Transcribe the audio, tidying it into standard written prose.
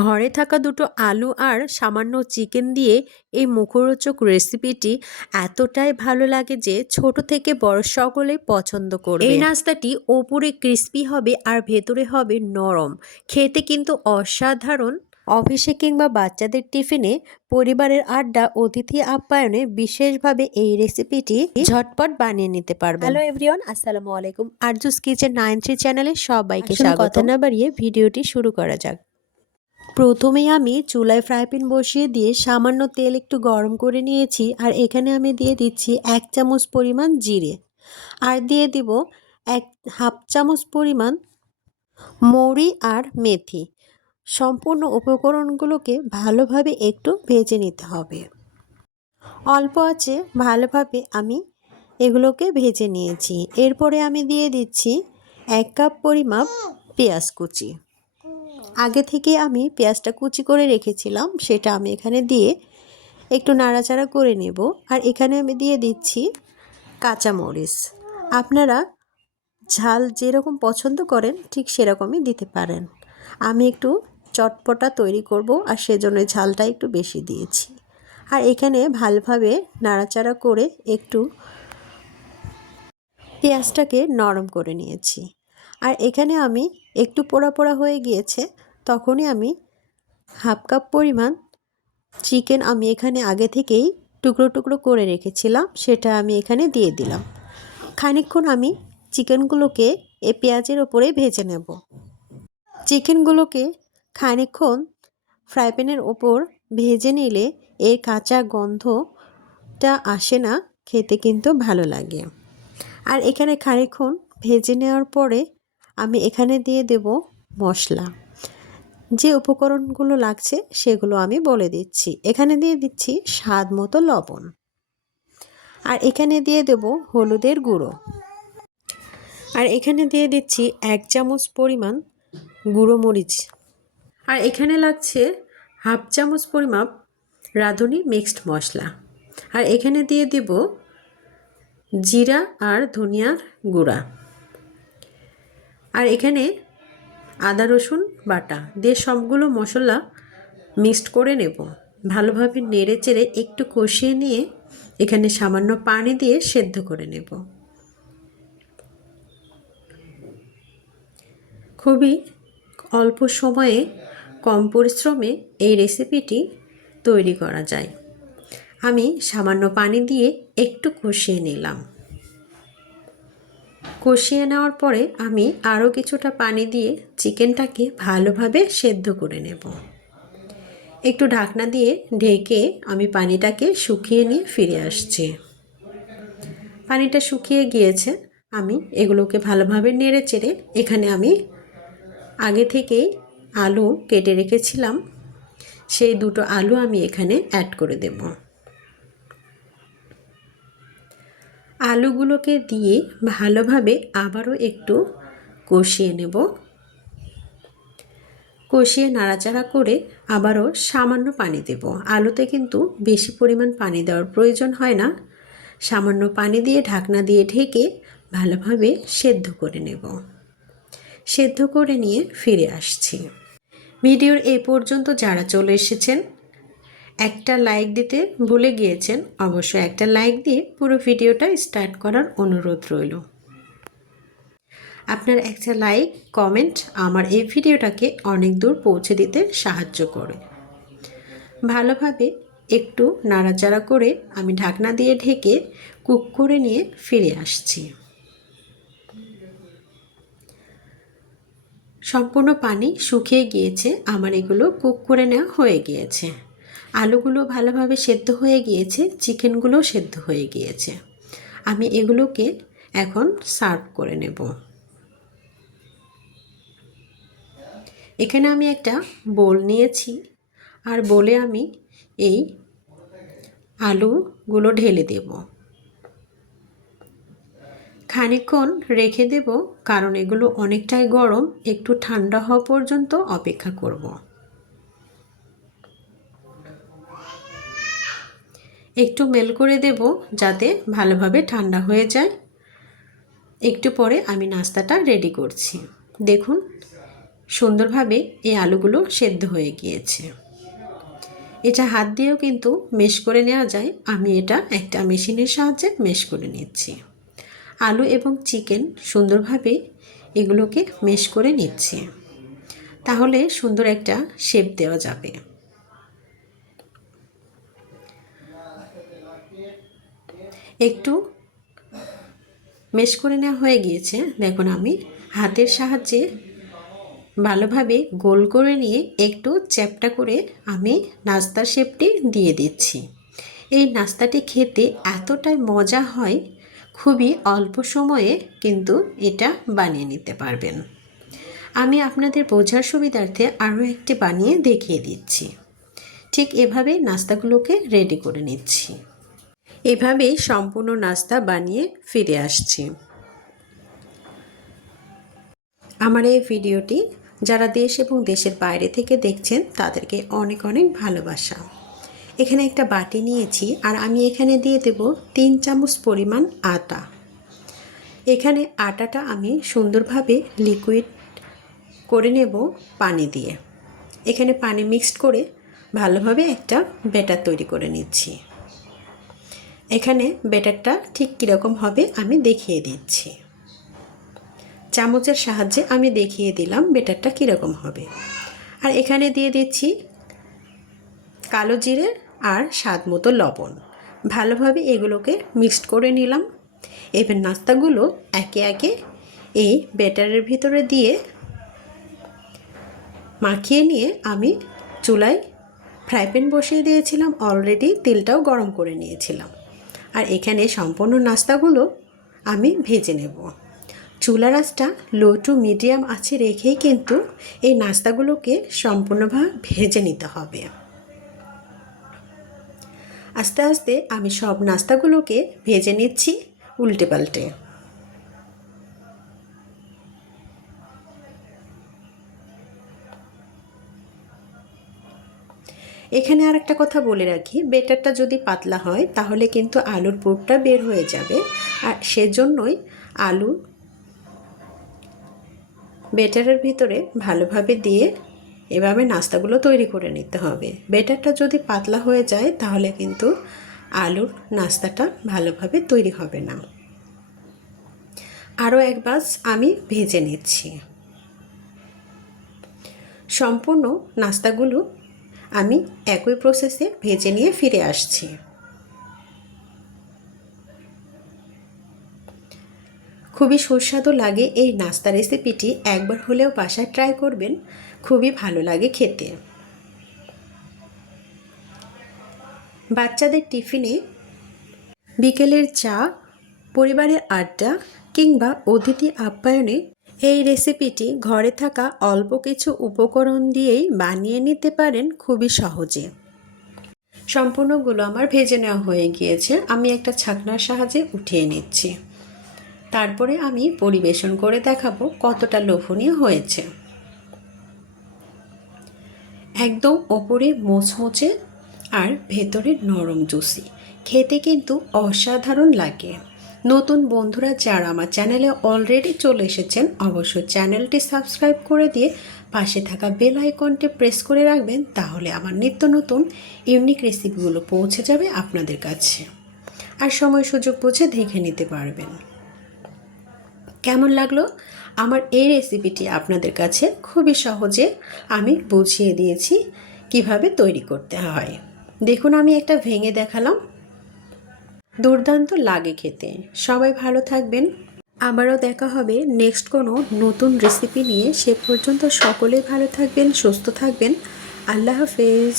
ঘরে থাকা দুটো আলু আর সামান্য চিকেন দিয়ে এই মুখরোচক রেসিপিটি এতটাই ভালো লাগে যে ছোট থেকে বড় সকলেই পছন্দ করবে। এই নাস্তাটি ওপরে ক্রিস্পি হবে আর ভেতরে হবে নরম, খেতে কিন্তু অসাধারণ। অফিসে কিংবা বাচ্চাদের টিফিনে, পরিবারের আড্ডা, অতিথি আপ্যায়নে বিশেষভাবে এই রেসিপিটি ঝটপট বানিয়ে নিতে পারবেন। হ্যালো এভরিওয়ান, আসসালামু আলাইকুম। আরজুস কিচেন 93 চ্যানেলে সবাইকে স্বাগত। কথা না বাড়িয়ে ভিডিওটি শুরু করা যাক। প্রথমেই আমি চুলায় ফ্রাই প্যান বসিয়ে দিয়ে সামান্য তেল একটু গরম করে নিয়েছি। আর এখানে আমি দিয়ে দিচ্ছি 1 চামচ পরিমাণ জিরে, আর দিয়ে দিব হাফ চামচ পরিমাণ মৌরি আর মেথি। সম্পূর্ণ উপকরণগুলোকে ভালোভাবে একটু ভেজে নিতে হবে। অল্প আঁচে ভালোভাবে আমি এগুলোকে ভেজে নিয়েছি। এরপরে আমি দিয়ে দিচ্ছি 1 কাপ পরিমাপ পেঁয়াজ কুচি। আগে থেকে আমি পেঁয়াজটা কুচি করে রেখেছিলাম, সেটা আমি এখানে দিয়ে একটু নাড়াচাড়া করে নেব। আর এখানে আমি দিয়ে দিচ্ছি কাঁচামরিচ। আপনারা ঝাল যেরকম পছন্দ করেন ঠিক সেরকমই দিতে পারেন। আমি একটু চটপটা তৈরি করব, আর সেজন্য ঝালটা একটু বেশি দিয়েছি। আর এখানে ভালোভাবে নাড়াচাড়া করে একটু পেঁয়াজটাকে নরম করে নিয়েছি। আর এখানে আমি একটু পোড়া পোড়া হয়ে গিয়েছে, তখনই আমি হাফ কাপ পরিমাণ চিকেন আমি এখানে আগে থেকেই টুকরো টুকরো করে রেখেছিলাম, সেটা আমি এখানে দিয়ে দিলাম। খানিকক্ষণ আমি চিকেনগুলোকে এই পেঁয়াজের ওপরে ভেজে নেব। চিকেনগুলোকে খানিকক্ষণ ফ্রাই প্যানের ওপর ভেজে নিলে এর কাঁচা গন্ধটা আসে না, খেতে কিন্তু ভালো লাগে। আর এখানে খানিকক্ষণ ভেজে নেওয়ার পরে আমি এখানে দিয়ে দেব মশলা। যে উপকরণগুলো লাগছে সেগুলো আমি বলে দিচ্ছি। এখানে দিয়ে দিচ্ছি স্বাদ মতো লবণ, আর এখানে দিয়ে দেব হলুদের গুঁড়ো, আর এখানে দিয়ে দিচ্ছি 1 চামচ পরিমাণ গুঁড়ো মরিচ, আর এখানে লাগছে হাফ চামচ পরিমাপ রাঁধুনি মিক্সড মশলা, আর এখানে দিয়ে দেব জিরা আর ধনিয়ার গুঁড়া, আর এখানে আদা রসুন বাটা দিয়ে সবগুলো মশলা মিক্সড করে নেব। ভালোভাবে নেড়ে চেড়ে একটু কষিয়ে নিয়ে এখানে সামান্য পানি দিয়ে সেদ্ধ করে নেব। খুবই অল্প সময়ে কম পরিশ্রমে এই রেসিপিটি তৈরি করা যায়। আমি সামান্য পানি দিয়ে একটু কষিয়ে নিলাম। কষিয়ে নেওয়ার পরে আমি আরও কিছুটা পানি দিয়ে চিকেনটাকে ভালোভাবে সেদ্ধ করে নেব। একটু ঢাকনা দিয়ে ঢেকে আমি পানিটাকে শুকিয়ে নিয়ে ফিরে আসছি। পানিটা শুকিয়ে গিয়েছে, আমি এগুলোকে ভালোভাবে নেড়ে চেড়ে এখানে আমি আগে থেকেই আলু কেটে রেখেছিলাম, সেই দুটো আলু আমি এখানে অ্যাড করে দেব। আলুগুলোকে দিয়ে ভালোভাবে আবারও একটু কষিয়ে নেব। কষিয়ে নাড়াচাড়া করে আবারও সামান্য পানি দেব। আলুতে কিন্তু বেশি পরিমাণ পানি দেওয়ার প্রয়োজন হয় না। সামান্য পানি দিয়ে ঢাকনা দিয়ে ঢেকে ভালোভাবে সেদ্ধ করে নেব। সেদ্ধ করে নিয়ে ফিরে আসছি। ভিডিওর এই পর্যন্ত যারা চলে এসেছেন, একটা লাইক দিতে ভুলে গিয়েছেন, অবশ্যই একটা লাইক দিয়ে পুরো ভিডিওটা স্টার্ট করার অনুরোধ রইল। আপনার একটা লাইক কমেন্ট আমার এই ভিডিওটাকে অনেক দূর পৌঁছে দিতে সাহায্য করে। ভালোভাবে একটু নাড়াচাড়া করে আমি ঢাকনা দিয়ে ঢেকে কুক করে নিয়ে ফিরে আসছি। সম্পূর্ণ পানি শুকিয়ে গিয়েছে, আমার এগুলো কুক করে নেওয়া হয়ে গিয়েছে। আলুগুলো ভালোভাবে সেদ্ধ হয়ে গিয়েছে, চিকেনগুলো সেদ্ধ হয়ে গিয়েছে। আমি এগুলোকে এখন সার্ভ করে নেব। এখানে আমি একটা বোল নিয়েছি, আর বোলে আমি এই আলুগুলো ঢেলে দেব। খানিকক্ষণ রেখে দেব, কারণ এগুলো অনেকটাই গরম, একটু ঠান্ডা হওয়া পর্যন্ত অপেক্ষা করব। একটু মেল করে দেব যাতে ভালোভাবে ঠান্ডা হয়ে যায়। একটু পরে আমি নাস্তাটা রেডি করছি। দেখুন সুন্দরভাবে এই আলুগুলো সেদ্ধ হয়ে গিয়েছে। এটা হাত দিয়েও কিন্তু মেশ করে নেওয়া যায়। আমি এটা একটা মেশিনের সাহায্যে মেশ করে নিচ্ছি। আলু এবং চিকেন সুন্দরভাবে এগুলোকে মেশ করে নিচ্ছি, তাহলে সুন্দর একটা শেপ দেওয়া যাবে। একটু মেশ করে নেওয়া হয়ে গিয়েছে। দেখুন আমি হাতের সাহায্যে ভালোভাবে গোল করে নিয়ে একটু চ্যাপ্টা করে আমি নাস্তার শেপটি দিয়ে দিচ্ছি। এই নাস্তাটি খেতে এতটাই মজা হয়, খুবই অল্প সময়ে কিন্তু এটা বানিয়ে নিতে পারবেন। আমি আপনাদের বোঝার সুবিধার্থে আরও একটি বানিয়ে দেখিয়ে দিচ্ছি। ঠিক এভাবে নাস্তাগুলোকে রেডি করে নিচ্ছি। এভাবেই সম্পূর্ণ নাস্তা বানিয়ে ফিরে আসছি। আমার এই ভিডিওটি যারা দেশ এবং দেশের বাইরে থেকে দেখছেন তাদেরকে অনেক অনেক ভালোবাসা। এখানে একটা বাটি নিয়েছি আর আমি এখানে দিয়ে দেব 3 চামচ পরিমাণ আটা। এখানে আটাটা আমি সুন্দরভাবে লিকুইড করে নেব পানি দিয়ে। এখানে পানি মিক্সড করে ভালোভাবে একটা ব্যাটার তৈরি করে নিচ্ছি। এখানে ব্যাটারটা ঠিক কীরকম হবে আমি দেখিয়ে দিচ্ছি। চামচের সাহায্যে আমি দেখিয়ে দিলাম ব্যাটারটা কীরকম হবে। আর এখানে দিয়ে দিচ্ছি কালো জিরে আর স্বাদ মতো লবণ। ভালোভাবে এগুলোকে মিক্সড করে নিলাম। এবার নাস্তাগুলো একে একে এই ব্যাটারের ভিতরে দিয়ে মাখিয়ে নিয়ে আমি চুলায় ফ্রাই প্যান বসিয়ে দিয়েছিলাম। অলরেডি তেলটাও গরম করে নিয়েছিলাম। আর এখানে সম্পূর্ণ নাস্তাগুলো আমি ভেজে নেব। চুলার আঁচটা লো টু মিডিয়াম আঁচে রেখেই কিন্তু এই নাস্তাগুলোকে সম্পূর্ণভাবে ভেজে নিতে হবে। আস্তে আস্তে আমি সব নাস্তাগুলোকে ভেজে নিচ্ছি উল্টে পাল্টে। এখানে আর একটা কথা বলে রাখি, ব্যাটারটা যদি পাতলা হয় তাহলে কিন্তু আলুর পুরটা বের হয়ে যাবে। আর সেজন্যই আলু ব্যাটারের ভিতরে ভালোভাবে দিয়ে এভাবে নাস্তাগুলো তৈরি করে নিতে হবে। ব্যাটারটা যদি পাতলা হয়ে যায় তাহলে কিন্তু আলুর নাস্তাটা ভালোভাবে তৈরি হবে না। আরও এক ব্যাচ আমি ভেজে নিচ্ছি। সম্পূর্ণ নাস্তাগুলো আমি একই প্রসেসে ভেজে নিয়ে ফিরে আসছি। খুবই সুস্বাদু লাগে এই নাস্তা রেসিপিটি। একবার হলেও বাসায় ট্রাই করবেন, খুবই ভালো লাগে খেতে। বাচ্চাদের টিফিনে, বিকেলের চা, পরিবারের আড্ডা কিংবা অতিথি আপ্যায়নে এই রেসিপিটি ঘরে থাকা অল্প কিছু উপকরণ দিয়েই বানিয়ে নিতে পারেন খুবই সহজে। সম্পূর্ণগুলো আমার ভেজে নেওয়া হয়ে গিয়েছে। আমি একটা ছাকনার সাহায্যে উঠিয়ে নিচ্ছি। তারপরে আমি পরিবেশন করে দেখাবো কতটা লোভনীয় হয়েছে। একদম ওপরে মোচমোচে আর ভেতরে নরম জুসি, খেতে কিন্তু অসাধারণ লাগে। নতুন বন্ধুরা যারা আমার চ্যানেলে অলরেডি চলে এসেছেন অবশ্যই চ্যানেলটি সাবস্ক্রাইব করে দিয়ে পাশে থাকা বেল আইকনটি প্রেস করে রাখবেন, তাহলে আমার নিত্য নতুন ইউনিক রেসিপিগুলো পৌঁছে যাবে আপনাদের কাছে। আর সময় সুযোগ বুঝে দেখে নিতে পারবেন। কেমন লাগলো আমার এই রেসিপিটি আপনাদের কাছে? খুবই সহজে আমি বুঝিয়ে দিয়েছি কিভাবে তৈরি করতে হয়। দেখুন আমি একটা ভেঙে দেখালাম, দুর্দান্ত লাগে খেতে। সবাই ভালো থাকবেন, আবারও দেখা হবে নেক্সট কোনো নতুন রেসিপি নিয়ে। সে পর্যন্ত সকলেই ভালো থাকবেন, সুস্থ থাকবেন। আল্লাহ হাফেজ।